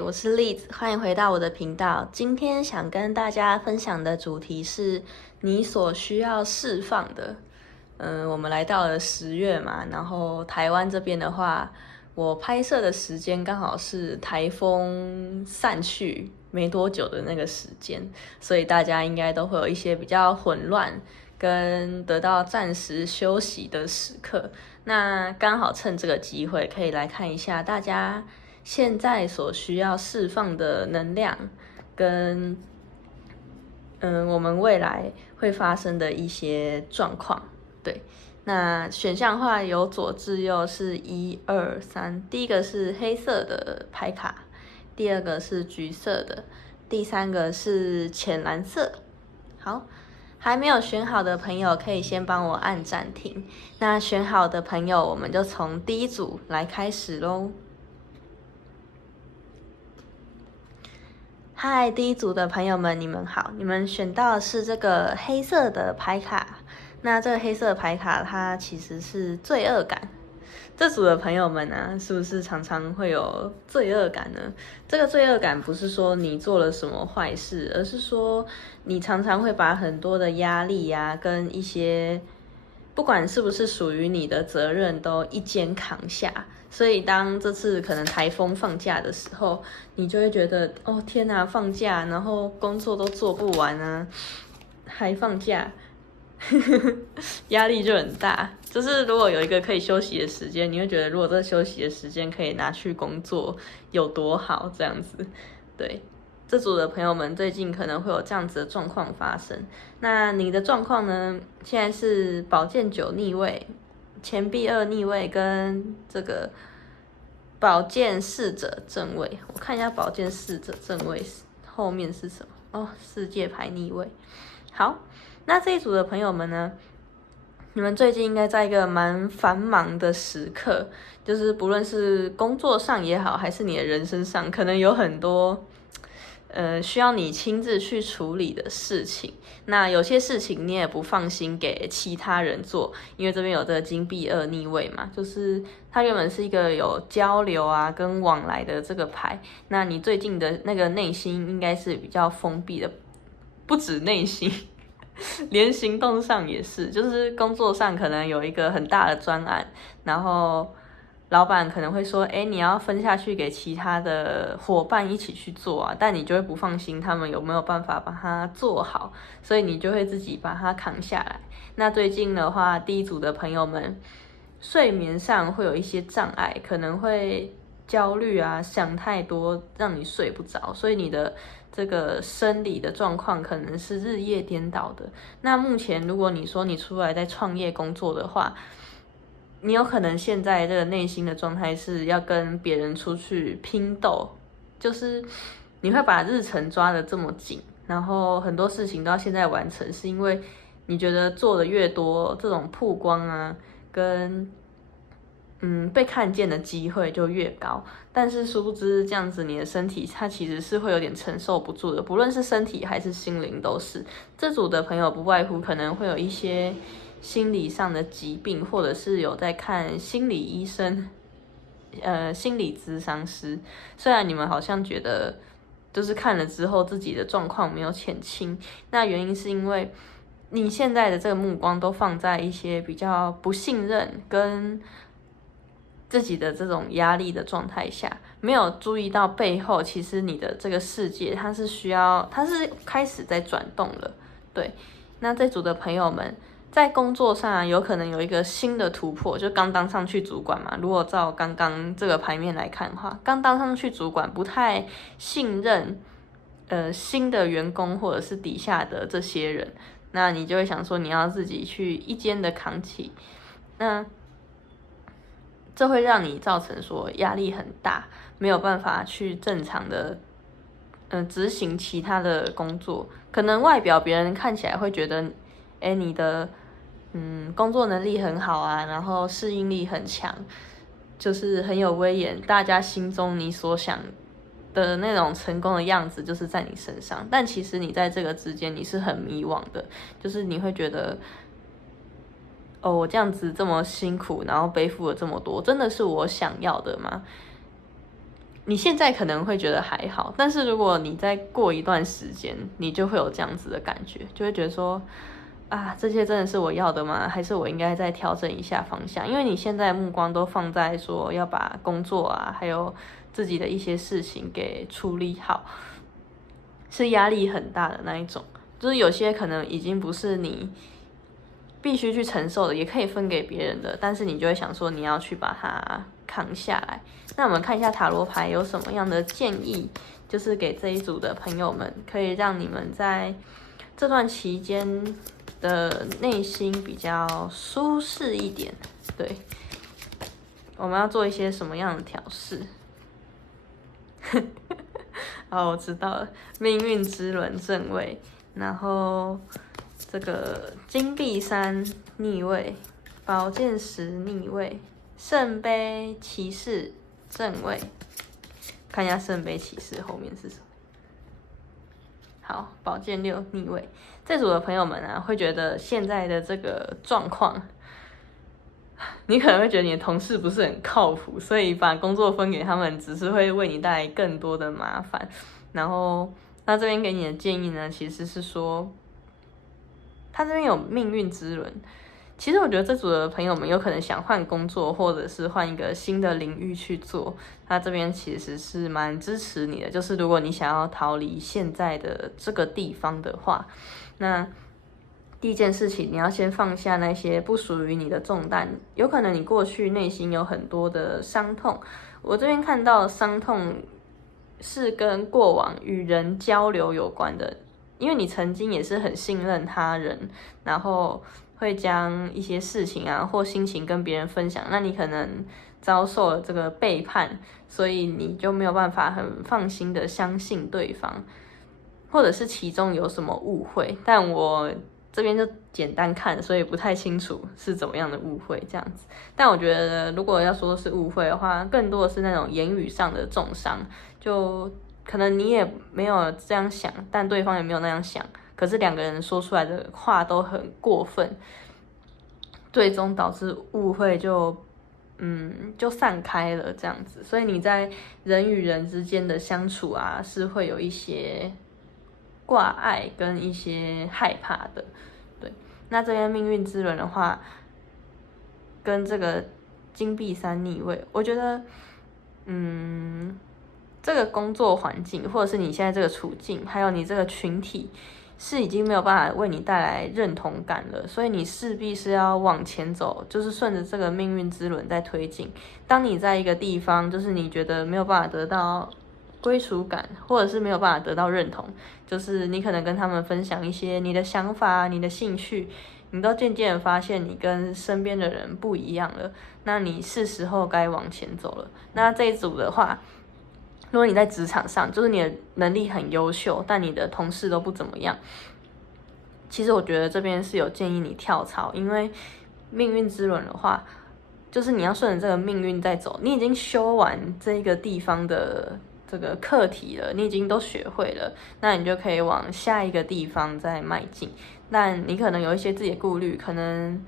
我是栗子，欢迎回到我的频道。今天想跟大家分享的主题是你所需要释放的。我们来到了10月嘛，然后台湾这边的话，我拍摄的时间刚好是台风散去没多久的那个时间，所以大家应该都会有一些比较混乱跟得到暂时休息的时刻。那刚好趁这个机会，可以来看一下大家现在所需要释放的能量，跟我们未来会发生的一些状况。对，那选项的话由左至右是1、2、3，第一个是黑色的牌卡，第二个是橘色的，第三个是浅蓝色。好，还没有选好的朋友可以先帮我按暂停。那选好的朋友，我们就从第一组来开始咯。嗨，第一组的朋友们，你们好！你们选到的是这个黑色的牌卡。那这个黑色的牌卡，它其实是罪恶感。这组的朋友们呢，是不是常常会有罪恶感呢？这个罪恶感不是说你做了什么坏事，而是说你常常会把很多的压力呀，跟一些不管是不是属于你的责任都一肩扛下。所以当这次可能台风放假的时候，你就会觉得哦天哪，放假然后工作都做不完啊，还放假压力就很大。就是如果有一个可以休息的时间，你会觉得如果这个休息的时间可以拿去工作有多好，这样子。对，这组的朋友们最近可能会有这样子的状况发生。那你的状况呢？现在是宝剑9逆位、钱币2逆位跟这个宝剑4者正位。我看一下宝剑4者正位后面是什么哦，世界牌逆位。好，那这一组的朋友们呢，你们最近应该在一个蛮繁忙的时刻，就是不论是工作上也好，还是你的人生上，可能有很多需要你亲自去处理的事情。那有些事情你也不放心给其他人做，因为这边有这个金币2逆位嘛，就是它原本是一个有交流啊跟往来的这个牌。那你最近的那个内心应该是比较封闭的，不止内心连行动上也是，就是工作上可能有一个很大的专案，然后老板可能会说，你要分下去给其他的伙伴一起去做啊，但你就会不放心他们有没有办法把它做好，所以你就会自己把它扛下来。那最近的话，第一组的朋友们睡眠上会有一些障碍，可能会焦虑啊，想太多，让你睡不着，所以你的这个生理的状况可能是日夜颠倒的。那目前如果你说你出来在创业工作的话，你有可能现在这个内心的状态是要跟别人出去拼斗，就是你会把日程抓得这么紧，然后很多事情都要现在完成，是因为你觉得做的越多，这种曝光啊跟被看见的机会就越高。但是殊不知这样子你的身体它其实是会有点承受不住的，不论是身体还是心灵都是。这组的朋友不外乎可能会有一些心理上的疾病，或者是有在看心理医生、心理咨商师。虽然你们好像觉得就是看了之后自己的状况没有减轻，那原因是因为你现在的这个目光都放在一些比较不信任跟自己的这种压力的状态下，没有注意到背后其实你的这个世界它是开始在转动了。对，那这组的朋友们在工作上有可能有一个新的突破，就刚当上去主管嘛。如果照刚刚这个牌面来看的话，刚当上去主管不太信任新的员工或者是底下的这些人，那你就会想说你要自己去一肩的扛起，那这会让你造成说压力很大，没有办法去正常的执行其他的工作。可能外表别人看起来会觉得你的工作能力很好啊，然后适应力很强，就是很有威严，大家心中你所想的那种成功的样子就是在你身上。但其实你在这个之间你是很迷惘的，就是你会觉得我这样子这么辛苦，然后背负了这么多，真的是我想要的吗？你现在可能会觉得还好，但是如果你再过一段时间，你就会有这样子的感觉，就会觉得说，啊，这些真的是我要的吗？还是我应该再调整一下方向？因为你现在目光都放在说要把工作啊，还有自己的一些事情给处理好，是压力很大的那一种。就是有些可能已经不是你必须去承受的，也可以分给别人的，但是你就会想说你要去把它扛下来。那我们看一下塔罗牌有什么样的建议，就是给这一组的朋友们，可以让你们在这段期间的内心比较舒适一点。对，我们要做一些什么样的调试？好，我知道了，命运之轮正位，然后这个金币三逆位，宝剑十逆位，圣杯骑士正位。看一下圣杯骑士后面是什么。好，宝剑六逆位。这组的朋友们啊，会觉得现在的这个状况，你可能会觉得你的同事不是很靠谱，所以把工作分给他们，只是会为你带来更多的麻烦。然后，那这边给你的建议呢，其实是说，他这边有命运之轮。其实我觉得这组的朋友们有可能想换工作，或者是换一个新的领域去做。他这边其实是蛮支持你的，就是如果你想要逃离现在的这个地方的话，那第一件事情你要先放下那些不属于你的重担。有可能你过去内心有很多的伤痛，我这边看到伤痛是跟过往与人交流有关的，因为你曾经也是很信任他人，然后会将一些事情啊或心情跟别人分享，那你可能遭受了这个背叛，所以你就没有办法很放心的相信对方，或者是其中有什么误会，但我这边就简单看，所以不太清楚是怎么样的误会这样子。但我觉得如果要说是误会的话，更多的是那种言语上的重伤，就可能你也没有这样想，但对方也没有那样想，可是两个人说出来的话都很过分，最终导致误会就散开了这样子。所以你在人与人之间的相处啊，是会有一些挂碍跟一些害怕的。对，那这边命运之轮的话，跟这个金币三逆位，我觉得这个工作环境，或者是你现在这个处境，还有你这个群体，是已经没有办法为你带来认同感了，所以你势必是要往前走，就是顺着这个命运之轮在推进。当你在一个地方，就是你觉得没有办法得到归属感，或者是没有办法得到认同，就是你可能跟他们分享一些你的想法、你的兴趣，你都渐渐的发现你跟身边的人不一样了，那你是时候该往前走了。那这一组的话，如果你在职场上，就是你的能力很优秀，但你的同事都不怎么样，其实我觉得这边是有建议你跳槽，因为命运之轮的话，就是你要顺着这个命运在走，你已经修完这个地方的这个课题了，你已经都学会了，那你就可以往下一个地方再迈进。但你可能有一些自己的顾虑，可能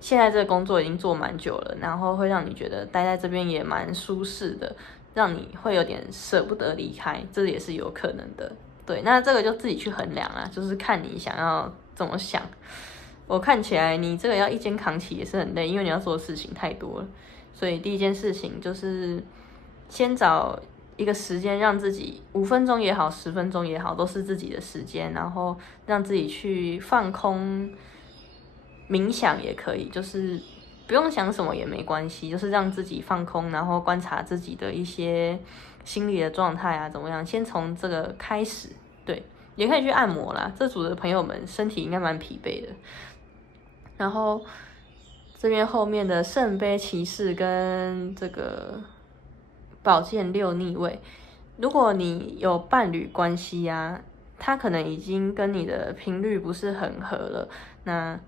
现在这个工作已经做蛮久了，然后会让你觉得待在这边也蛮舒适的，让你会有点舍不得离开，这也是有可能的。对，那这个就自己去衡量啦，就是看你想要怎么想。我看起来你这个要一肩扛起也是很累，因为你要做的事情太多了。所以第一件事情就是先找一个时间，让自己5分钟也好，10分钟也好，都是自己的时间，然后让自己去放空，冥想也可以，就是不用想什么也没关系，就是让自己放空，然后观察自己的一些心理的状态啊，怎么样？先从这个开始，对，也可以去按摩啦。这组的朋友们身体应该蛮疲惫的。然后这边后面的圣杯骑士跟这个宝剑六逆位，如果你有伴侣关系啊，他可能已经跟你的频率不是很合了，那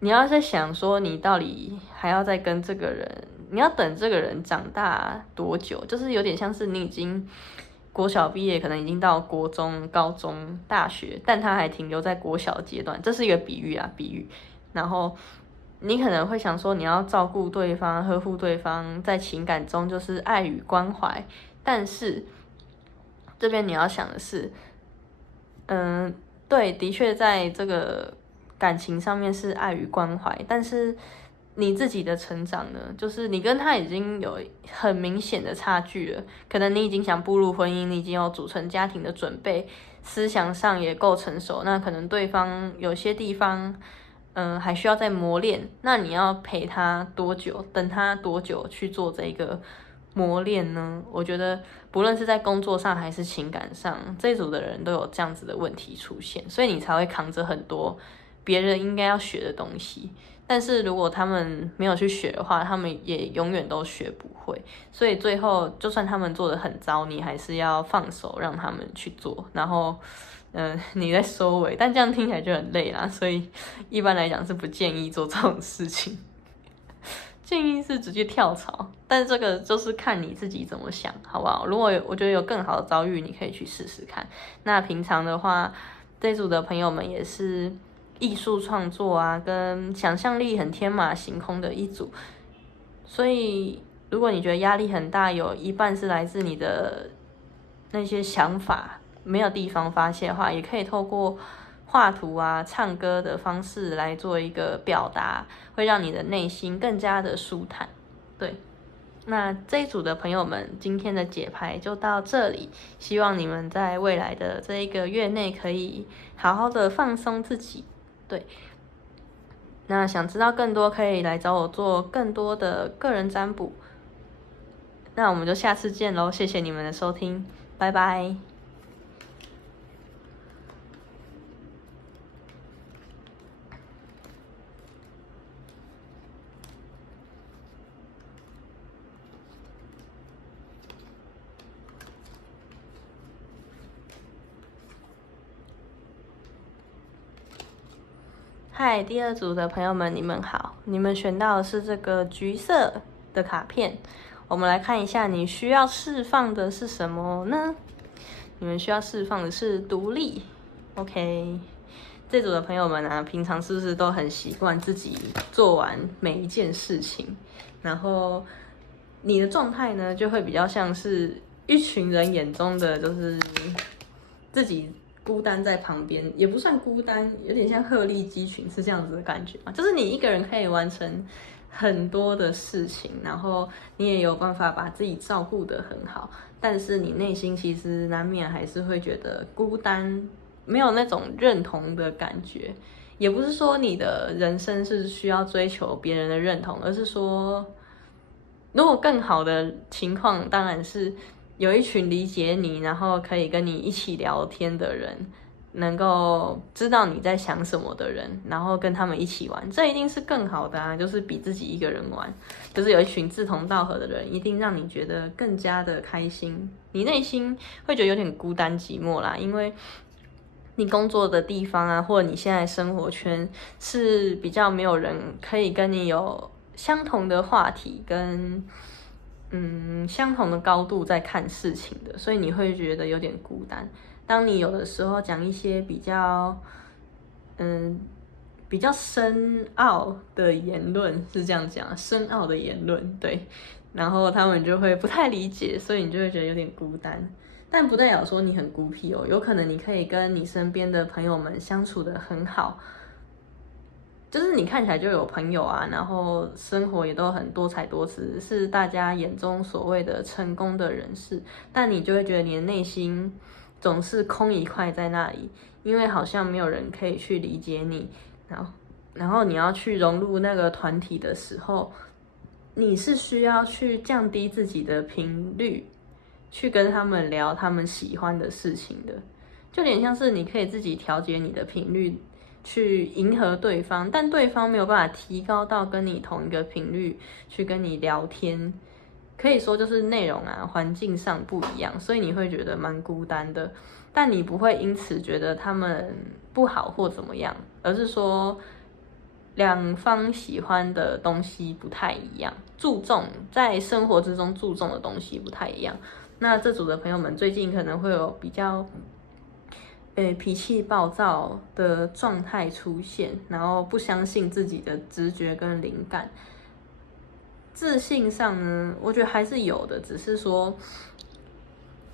你要在想说，你到底还要再跟这个人，你要等这个人长大多久？就是有点像是你已经国小毕业，可能已经到国中、高中、大学，但他还停留在国小阶段，这是一个比喻啊，比喻。然后你可能会想说，你要照顾对方、呵护对方，在情感中就是爱与关怀，但是这边你要想的是，对，的确在这个感情上面是爱与关怀，但是你自己的成长呢，就是你跟他已经有很明显的差距了，可能你已经想步入婚姻，你已经有组成家庭的准备，思想上也够成熟，那可能对方有些地方，还需要再磨练，那你要陪他多久，等他多久去做这个磨练呢？我觉得不论是在工作上还是情感上，这一组的人都有这样子的问题出现，所以你才会扛着很多别人应该要学的东西。但是如果他们没有去学的话，他们也永远都学不会。所以最后，就算他们做的很糟，你还是要放手让他们去做，然后，你在收尾。但这样听起来就很累啦，所以一般来讲是不建议做这种事情。建议是直接跳槽，但是这个就是看你自己怎么想，好不好？如果我觉得有更好的遭遇，你可以去试试看。那平常的话，这组的朋友们也是艺术创作啊，跟想象力很天马行空的一组，所以如果你觉得压力很大，有一半是来自你的那些想法没有地方发泄的话，也可以透过画图啊、唱歌的方式来做一个表达，会让你的内心更加的舒坦。对，那这一组的朋友们，今天的解牌就到这里，希望你们在未来的这一个月内可以好好的放松自己。对，那想知道更多，可以来找我做更多的个人占卜。那我们就下次见喽，谢谢你们的收听，拜拜。嗨，第二组的朋友们，你们好！你们选到的是这个橘色的卡片，我们来看一下你需要释放的是什么呢？你们需要释放的是独立。OK， 这组的朋友们啊，平常是不是都很习惯自己做完每一件事情？然后你的状态呢，就会比较像是一群人眼中的，就是自己孤单在旁边，也不算孤单，有点像鹤立鸡群，是这样子的感觉吗？就是你一个人可以完成很多的事情，然后你也有办法把自己照顾得很好，但是你内心其实难免还是会觉得孤单，没有那种认同的感觉。也不是说你的人生是需要追求别人的认同，而是说，如果更好的情况，当然是有一群理解你，然后可以跟你一起聊天的人，能够知道你在想什么的人，然后跟他们一起玩，这一定是更好的啊！就是比自己一个人玩，就是有一群志同道合的人，一定让你觉得更加的开心。你内心会觉得有点孤单寂寞啦，因为你工作的地方啊，或者你现在生活圈是比较没有人可以跟你有相同的话题跟相同的高度在看事情的，所以你会觉得有点孤单。当你有的时候讲一些比较深奥的言论，是这样讲，深奥的言论，对，然后他们就会不太理解，所以你就会觉得有点孤单。但不代表说你很孤僻哦，有可能你可以跟你身边的朋友们相处得很好，就是你看起来就有朋友啊，然后生活也都很多彩多姿，是大家眼中所谓的成功的人士，但你就会觉得你的内心总是空一块在那里，因为好像没有人可以去理解你，然后你要去融入那个团体的时候，你是需要去降低自己的频率，去跟他们聊他们喜欢的事情的，就有点像是你可以自己调节你的频率，去迎合对方，但对方没有办法提高到跟你同一个频率去跟你聊天，可以说就是内容啊、环境上不一样，所以你会觉得蛮孤单的。但你不会因此觉得他们不好或怎么样，而是说两方喜欢的东西不太一样，在生活之中注重的东西不太一样。那这组的朋友们最近可能会有比较脾气暴躁的状态出现，然后不相信自己的直觉跟灵感。自信上呢，我觉得还是有的，只是说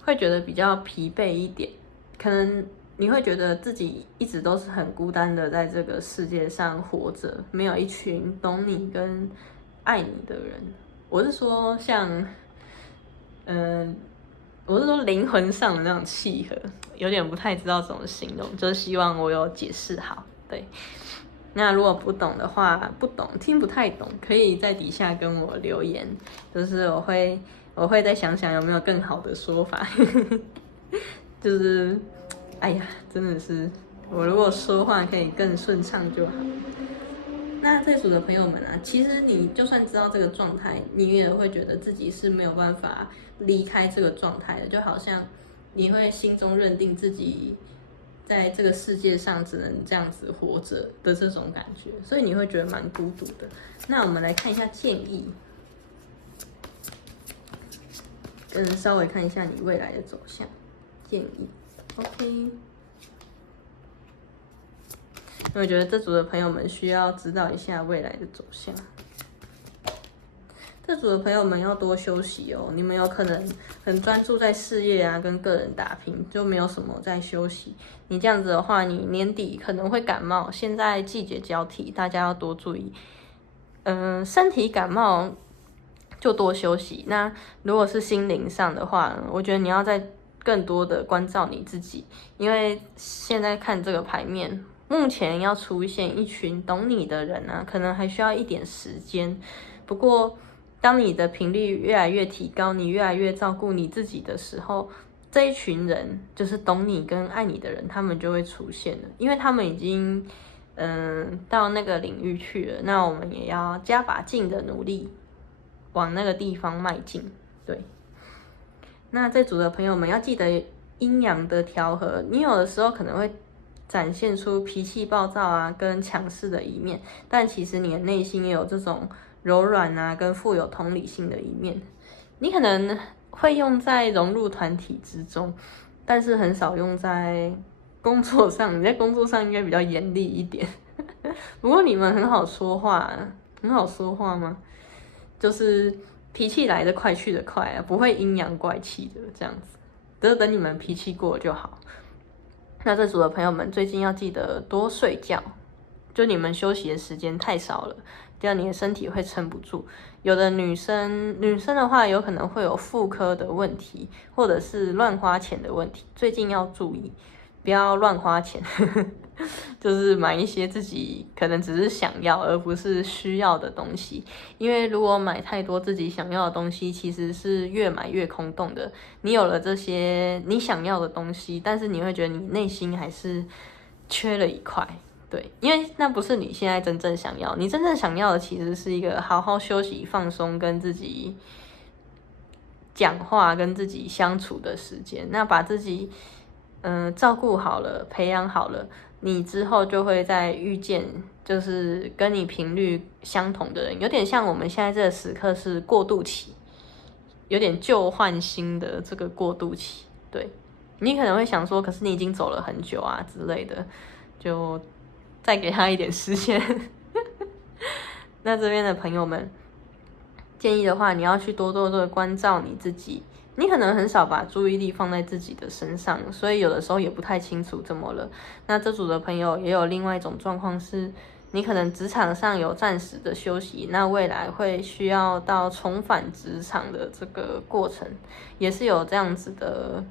会觉得比较疲惫一点，可能你会觉得自己一直都是很孤单的在这个世界上活着，没有一群懂你跟爱你的人。我是说像，我是说灵魂上的那种契合，有点不太知道怎么形容，就是希望我有解释好。对，那如果不懂的话，听不太懂，可以在底下跟我留言，就是我会再想想有没有更好的说法。就是，哎呀，真的是，我如果说话可以更顺畅就好。那这组的朋友们啊，其实你就算知道这个状态，你也会觉得自己是没有办法离开这个状态的，就好像你会心中认定自己在这个世界上只能这样子活着的这种感觉，所以你会觉得蛮孤独的。那我们来看一下建议，稍微看一下你未来的走向。建议 ，OK。因为我觉得这组的朋友们需要知道一下未来的走向。这组的朋友们要多休息哦，你们有可能很专注在事业啊，跟个人打拼，就没有什么在休息。你这样子的话，你年底可能会感冒。现在季节交替，大家要多注意。身体感冒就多休息。那如果是心灵上的话，我觉得你要再更多的关照你自己，因为现在看这个牌面。目前要出现一群懂你的人啊，可能还需要一点时间。不过，当你的频率越来越提高，你越来越照顾你自己的时候，这一群人就是懂你跟爱你的人，他们就会出现了，因为他们已经到那个领域去了。那我们也要加把劲的努力往那个地方迈进。对，那这组的朋友们要记得阴阳的调和，你有的时候可能会展现出脾气暴躁啊，跟强势的一面，但其实你的内心也有这种柔软啊，跟富有同理心的一面。你可能会用在融入团体之中，但是很少用在工作上。你在工作上应该比较严厉一点。不过你们很好说话，很好说话吗？就是脾气来得快，去得快啊，不会阴阳怪气的这样子。等你们脾气过就好。那这组的朋友们最近要记得多睡觉，就你们休息的时间太少了，这样你的身体会撑不住。有的女生的话，有可能会有妇科的问题，或者是乱花钱的问题，最近要注意，不要乱花钱。就是买一些自己可能只是想要而不是需要的东西，因为如果买太多自己想要的东西，其实是越买越空洞的。你有了这些你想要的东西，但是你会觉得你内心还是缺了一块。对，因为那不是你现在真正想要，你真正想要的其实是一个好好休息、放松，跟自己讲话、跟自己相处的时间。那把自己照顾好了，培养好了，你之后就会再遇见就是跟你频率相同的人，有点像我们现在这个时刻是过渡期，有点旧换新的这个过渡期。对，你可能会想说，可是你已经走了很久啊之类的，就再给他一点时间。那这边的朋友们，建议的话，你要去多多的关照你自己。你可能很少把注意力放在自己的身上，所以有的时候也不太清楚怎么了。那这组的朋友也有另外一种状况是，你可能职场上有暂时的休息，那未来会需要到重返职场的这个过程，也是有这样子的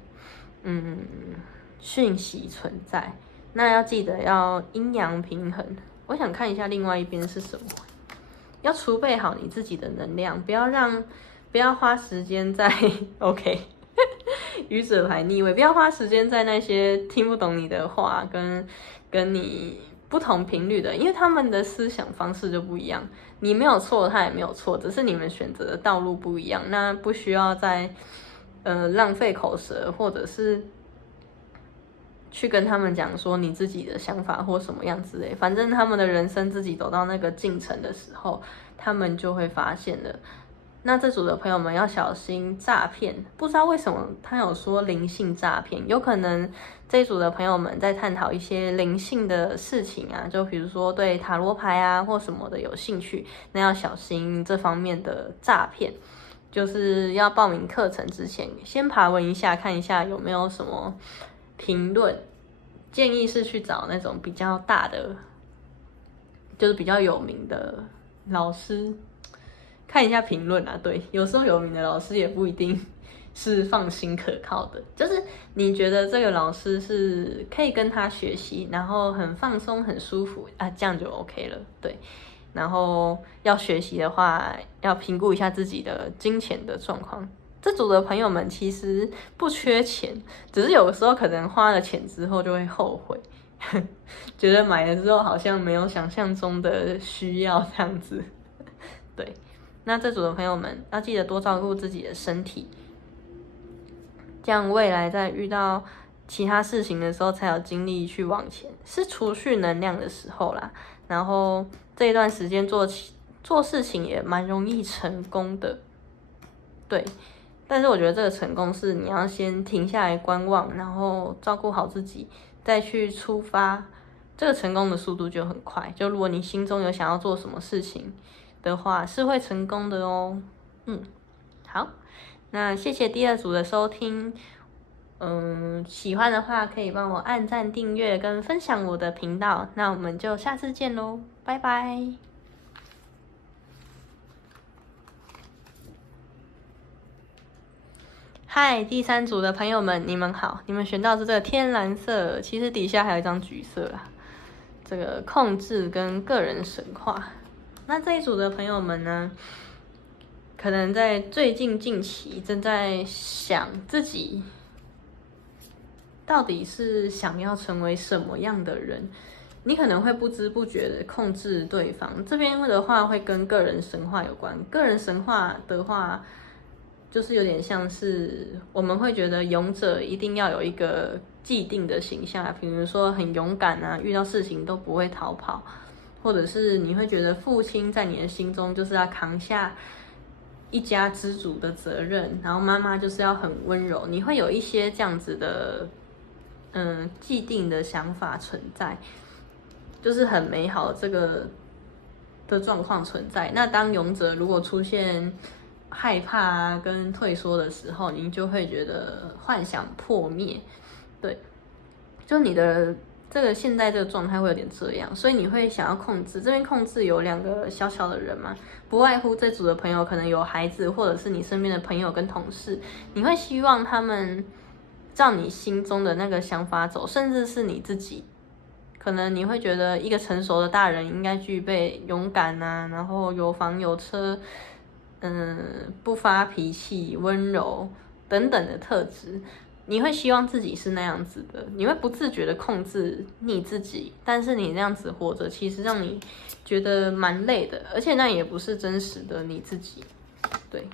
讯息存在。那要记得要阴阳平衡。我想看一下另外一边是什么，要储备好你自己的能量，不要花时间在OK 愚者牌逆位，不要花时间在那些听不懂你的话跟你不同频率的，因为他们的思想方式就不一样。你没有错，他也没有错，只是你们选择的道路不一样。那不需要再浪费口舌，或者是去跟他们讲说你自己的想法或什么样之类。反正他们的人生自己走到那个进程的时候，他们就会发现了。那这组的朋友们要小心诈骗，不知道为什么他有说灵性诈骗，有可能这一组的朋友们在探讨一些灵性的事情啊，就比如说对塔罗牌啊或什么的有兴趣，那要小心这方面的诈骗。就是要报名课程之前，先爬文一下，看一下有没有什么评论。建议是去找那种比较大的，就是比较有名的老师，看一下评论啊。对，有时候有名的老师也不一定是放心可靠的，就是你觉得这个老师是可以跟他学习，然后很放松、很舒服啊，这样就 OK 了。对。然后要学习的话，要评估一下自己的金钱的状况。这组的朋友们其实不缺钱，只是有的时候可能花了钱之后就会后悔，觉得买了之后好像没有想象中的需要这样子。对，那这组的朋友们要记得多照顾自己的身体，这样未来在遇到其他事情的时候才有精力去往前，是储蓄能量的时候啦。然后这一段时间做事情也蛮容易成功的，对。但是我觉得这个成功是你要先停下来观望，然后照顾好自己，再去出发，这个成功的速度就很快。就如果你心中有想要做什么事情的话，是会成功的哦。好，那谢谢第二组的收听。喜欢的话可以帮我按赞、订阅跟分享我的频道。那我们就下次见咯，拜拜。嗨，第三组的朋友们，你们好！你们选到是这个天蓝色，其实底下还有一张橘色啦。这个控制跟个人神话。那这一组的朋友们呢，可能在最近期正在想自己到底是想要成为什么样的人。你可能会不知不觉的控制对方。这边的话会跟个人神话有关。个人神话的话，就是有点像是我们会觉得勇者一定要有一个既定的形象，比如说很勇敢啊，遇到事情都不会逃跑，或者是你会觉得父亲在你的心中就是要扛下一家之主的责任，然后妈妈就是要很温柔，你会有一些这样子的既定的想法存在，就是很美好这个的状况存在。那当勇者如果出现害怕啊跟退缩的时候，你就会觉得幻想破灭。对，就你的这个现在这个状态会有点这样，所以你会想要控制。这边控制有两个小小的人嘛，不外乎这组的朋友可能有孩子，或者是你身边的朋友跟同事，你会希望他们照你心中的那个想法走，甚至是你自己。可能你会觉得一个成熟的大人应该具备勇敢啊，然后有房有车，不发脾气、温柔等等的特质，你会希望自己是那样子的，你会不自觉的控制你自己，但是你那样子活着，其实让你觉得蛮累的，而且那也不是真实的你自己。对，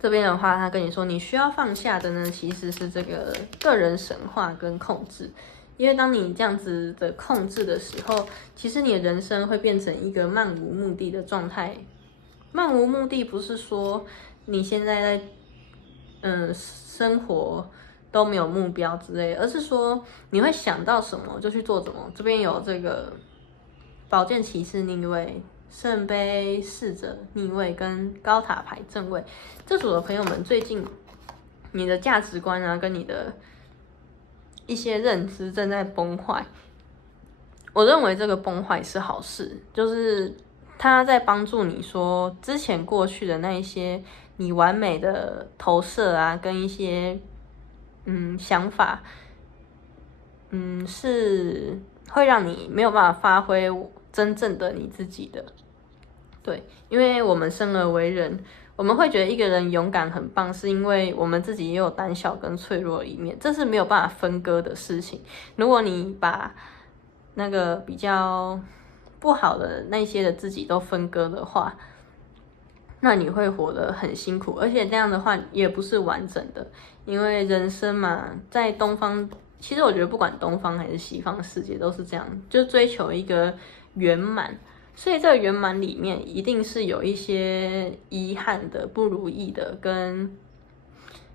这边的话，他跟你说你需要放下的呢，其实是这个个人神话跟控制。因为当你这样子的控制的时候，其实你的人生会变成一个漫无目的的状态。漫无目的不是说你现在在生活都没有目标之类的，而是说你会想到什么就去做什么。这边有这个宝剑骑士逆位、圣杯侍者逆位跟高塔牌正位。这组的朋友们，最近你的价值观啊，跟你的一些认知正在崩坏。我认为这个崩坏是好事，就是它在帮助你说之前过去的那一些你完美的投射啊，跟一些想法，是会让你没有办法发挥真正的你自己的。对，因为我们生而为人，我们会觉得一个人勇敢很棒，是因为我们自己也有胆小跟脆弱的一面，这是没有办法分割的事情。如果你把那个比较不好的那些的自己都分割的话，那你会活得很辛苦，而且这样的话也不是完整的。因为人生嘛，在东方，其实我觉得不管东方还是西方世界都是这样，就追求一个圆满。所以这个圆满里面一定是有一些遗憾的、不如意的，跟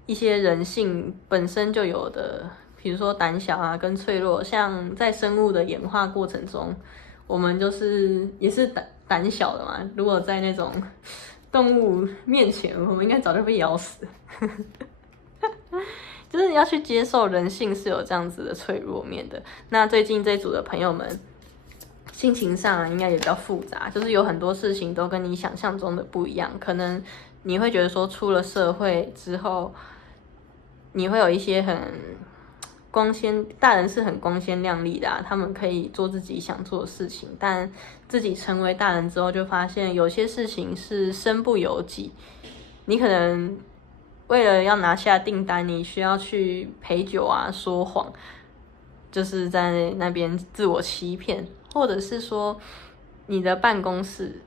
一些人性本身就有的，比如说胆小啊跟脆弱。像在生物的演化过程中，我们就是也是胆小的嘛。如果在那种动物面前，我们应该早就被咬死。就是你要去接受人性是有这样子的脆弱面的。那最近这一组的朋友们，心情上应该也比较复杂，就是有很多事情都跟你想象中的不一样。可能你会觉得说，出了社会之后，你会有一些很光鲜，大人是很光鲜亮丽的啊，他们可以做自己想做的事情，但自己成为大人之后，就发现有些事情是身不由己，你可能为了要拿下订单，你需要去陪酒啊、说谎，就是在那边自我欺骗，或者是说你的办公室、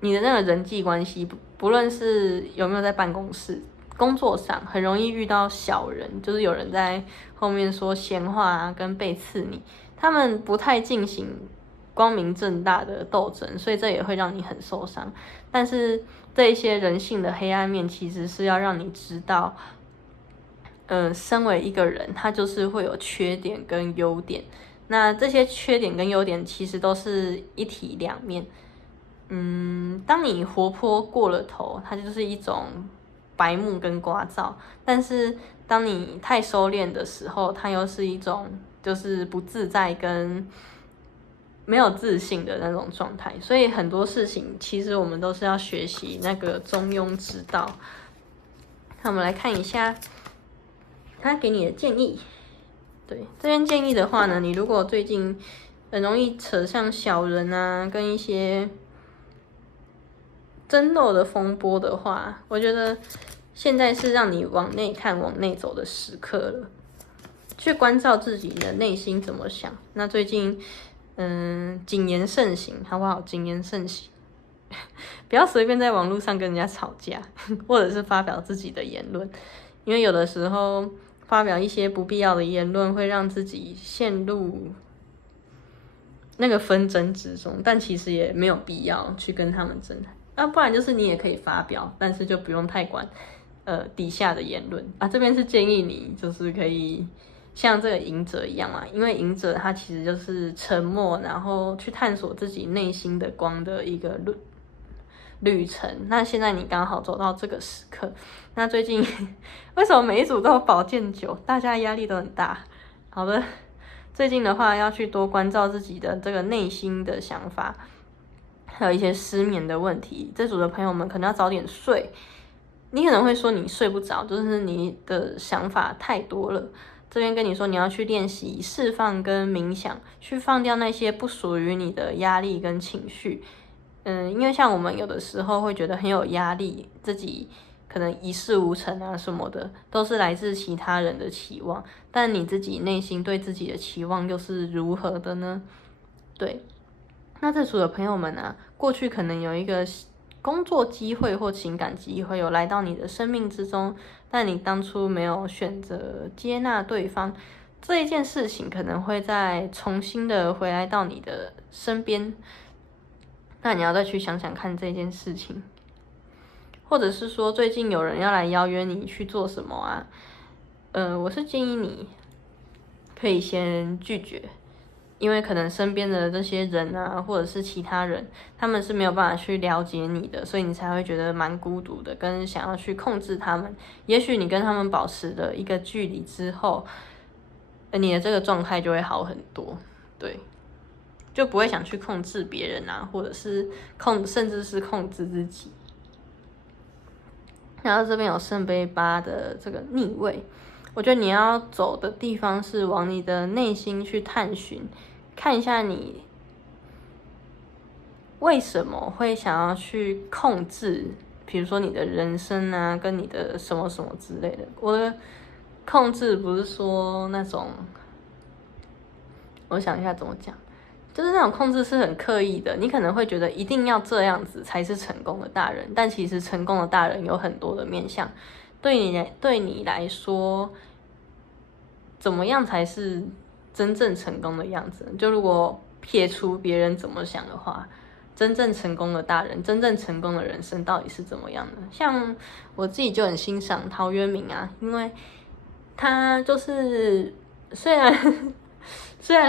你的那个人际关系，不论是有没有在办公室、工作上，很容易遇到小人，就是有人在后面说闲话啊，跟背刺你，他们不太进行光明正大的斗争，所以这也会让你很受伤。但是这一些人性的黑暗面，其实是要让你知道，身为一个人，他就是会有缺点跟优点。那这些缺点跟优点其实都是一体两面。当你活泼过了头，它就是一种白目跟聒噪；但是当你太收敛的时候，它又是一种就是不自在跟没有自信的那种状态。所以很多事情其实我们都是要学习那个中庸之道。那我们来看一下他给你的建议。对，这边建议的话呢，你如果最近很容易扯上小人啊，跟一些争斗的风波的话，我觉得现在是让你往内看、往内走的时刻了，去关照自己的内心怎么想。那最近，谨言慎行，好不好？谨言慎行，不要随便在网络上跟人家吵架，或者是发表自己的言论，因为有的时候发表一些不必要的言论，会让自己陷入那个纷争之中，但其实也没有必要去跟他们争。不然就是你也可以发表，但是就不用太管底下的言论啊。这边是建议你就是可以像这个隐者一样嘛，因为隐者他其实就是沉默，然后去探索自己内心的光的一个旅程。那现在你刚好走到这个时刻，那最近为什么每一组都有宝剑9？大家压力都很大。好的，最近的话要去多关照自己的这个内心的想法。还有一些失眠的问题，这组的朋友们可能要早点睡。你可能会说你睡不着，就是你的想法太多了。这边跟你说，你要去练习释放跟冥想，去放掉那些不属于你的压力跟情绪。因为像我们有的时候会觉得很有压力，自己可能一事无成啊什么的，都是来自其他人的期望。但你自己内心对自己的期望又是如何的呢？对。那这组的朋友们啊，过去可能有一个工作机会或情感机会有来到你的生命之中，但你当初没有选择接纳对方，这一件事情可能会再重新的回来到你的身边。那你要再去想想看这件事情，或者是说最近有人要来邀约你去做什么啊？我是建议你可以先拒绝。因为可能身边的这些人啊，或者是其他人，他们是没有办法去了解你的，所以你才会觉得蛮孤独的，跟想要去控制他们。也许你跟他们保持了一个距离之后，你的这个状态就会好很多，对，就不会想去控制别人啊，或者是甚至是控制自己。然后这边有圣杯8的这个逆位，我觉得你要走的地方是往你的内心去探寻。看一下你为什么会想要去控制，比如说你的人生啊，跟你的什么什么之类的。我的控制不是说那种，我想一下怎么讲，就是那种控制是很刻意的。你可能会觉得一定要这样子才是成功的大人，但其实成功的大人有很多的面向。对你来说，怎么样才是真正成功的样子？就如果撇除别人怎么想的话，真正成功的大人，真正成功的人生到底是怎么样的？像我自己就很欣赏陶渊明啊，因为他就是虽然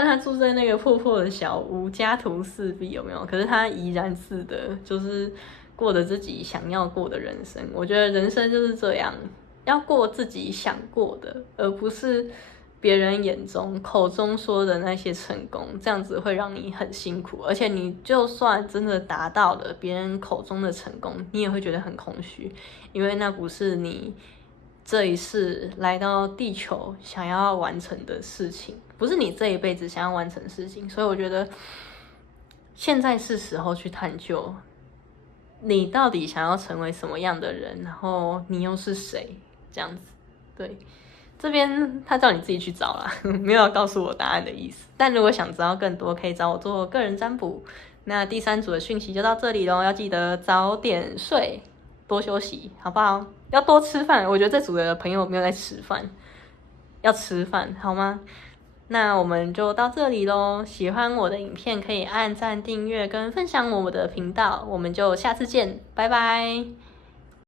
他住在那个破破的小屋，家徒四壁，有没有？可是他怡然自得，就是过着自己想要过的人生。我觉得人生就是这样，要过自己想过的，而不是别人眼中口中说的那些成功，这样子会让你很辛苦，而且你就算真的达到了别人口中的成功，你也会觉得很空虚，因为那不是你这一世来到地球想要完成的事情，不是你这一辈子想要完成的事情。所以我觉得现在是时候去探究你到底想要成为什么样的人，然后你又是谁，这样子。对，这边他叫你自己去找啦，没有要告诉我答案的意思。但如果想知道更多，可以找我做个人占卜。那第3组的讯息就到这里咯，要记得早点睡，多休息，好不好？要多吃饭。我觉得这组的朋友没有在吃饭，要吃饭，好吗？那我们就到这里咯，喜欢我的影片可以按赞、订阅跟分享我的频道，我们就下次见，拜拜。